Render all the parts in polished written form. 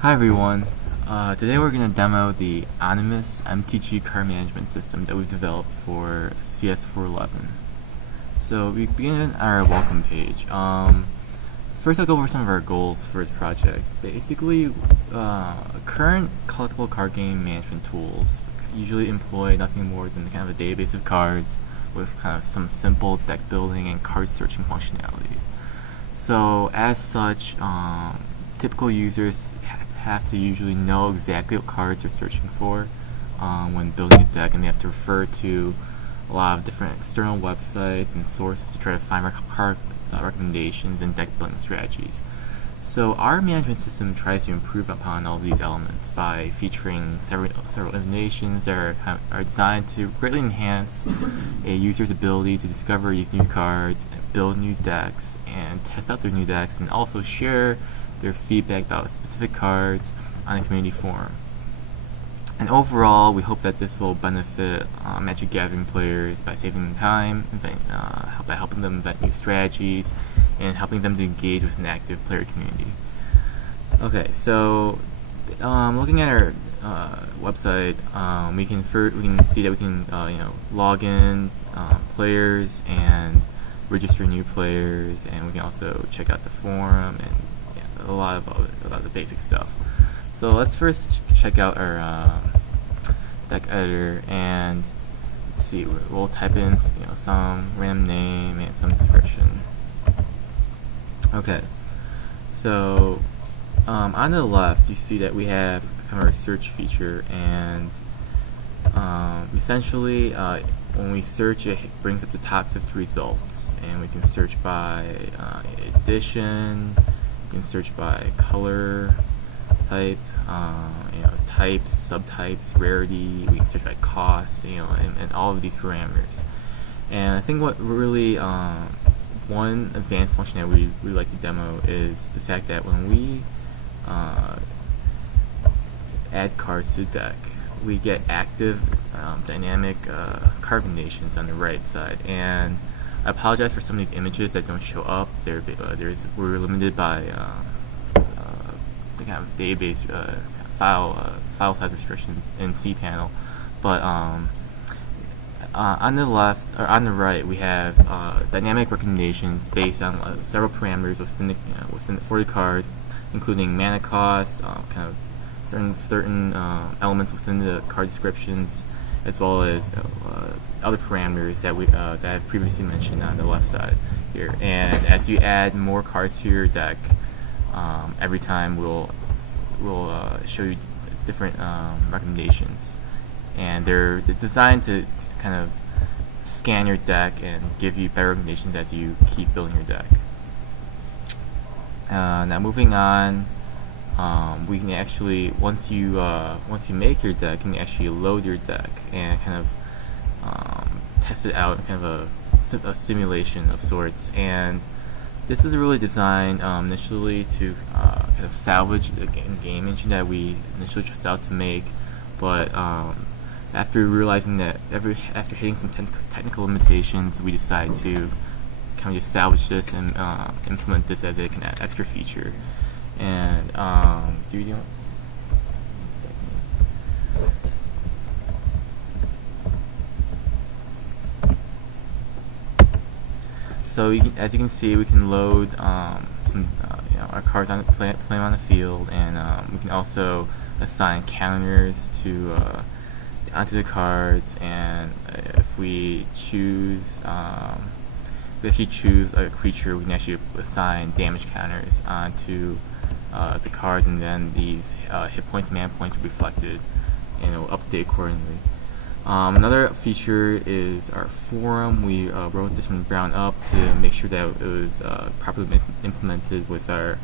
Hi everyone. Today we're going to demo the anonymous MTG card management system that we've developed for CS411. So we begin our welcome page. First I'll go over some of our goals for this project. Basically, current collectible card game management tools usually employ nothing more than kind of a database of cards with kind of some simple deck building and card searching functionalities. So as such, typical users have to usually know exactly what cards they're searching for when building a deck, and they have to refer to a lot of different external websites and sources to try to find card recommendations and deck building strategies. So our management system tries to improve upon all of these elements by featuring several innovations that are designed to greatly enhance a user's ability to discover these new cards, and build new decks, and test out their new decks, and also share their feedback about specific cards on a community forum. And overall, we hope that this will benefit Magic Gathering players by saving them time, by helping them invent new strategies, and helping them to engage with an active player community. Okay, so looking at our website, we can see that we can log in players and register new players, and we can also check out the forum and a lot of the basic stuff. So let's first check out our deck editor, and let's see. We'll type in some random name and some description. Okay, so on the left you see that we have kind of our search feature, and essentially when we search, it brings up the top 50 results, and we can search by edition. You can search by color, type, types, subtypes, rarity. We can search by cost, and all of these parameters. And I think what really one advanced function that we really like to demo is the fact that when we add cards to the deck, we get active, dynamic card recommendations on the right side. And I apologize for some of these images that don't show up. We're limited by the kind of database file size restrictions in cPanel. But on the left or on the right, we have dynamic recommendations based on several parameters within the 40 cards, including mana cost, kind of certain elements within the card descriptions, as well as other parameters that I've previously mentioned on the left side here. And as you add more cards to your deck, every time we'll show you different recommendations, and they're designed to kind of scan your deck and give you better recommendations as you keep building your deck. Now moving on. We can actually, once you make your deck, you can actually load your deck and kind of test it out in kind of a simulation of sorts. And this is really designed initially to kind of salvage the game engine that we initially set out to make, but after realizing that after hitting some technical limitations, we decided to kind of just salvage this and implement this as a kind of extra feature. And so as you can see, we can load some our cards play them on the field, and we can also assign counters onto the cards. And if we choose a creature, we can actually assign damage counters onto the cards, and then these hit points and mana points are reflected, and it will update accordingly. Another feature is our forum. We wrote this from the ground up to make sure that it was properly implemented with our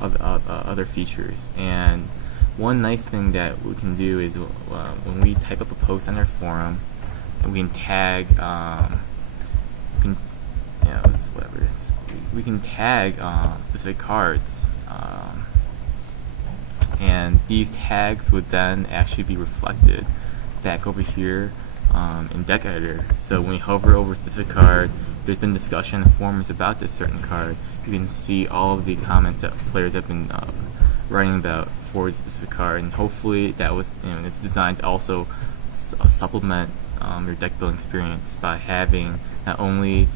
other features. And one nice thing that we can do is when we type up a post on our forum, and we can tag, we can tag specific cards. And these tags would then actually be reflected back over here in deck editor. So when we hover over a specific card, there's been discussion in forums about this certain card. You can see all of the comments that players have been writing about for a specific card, and hopefully that was, it's designed to also supplement your deck building experience by having not only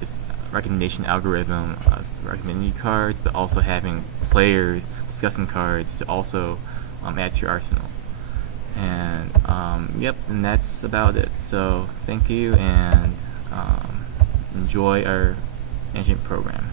this recommendation algorithm recommending you cards, but also having players discussing cards to also add to your arsenal. And yep, and that's about it. So thank you, and enjoy our management program.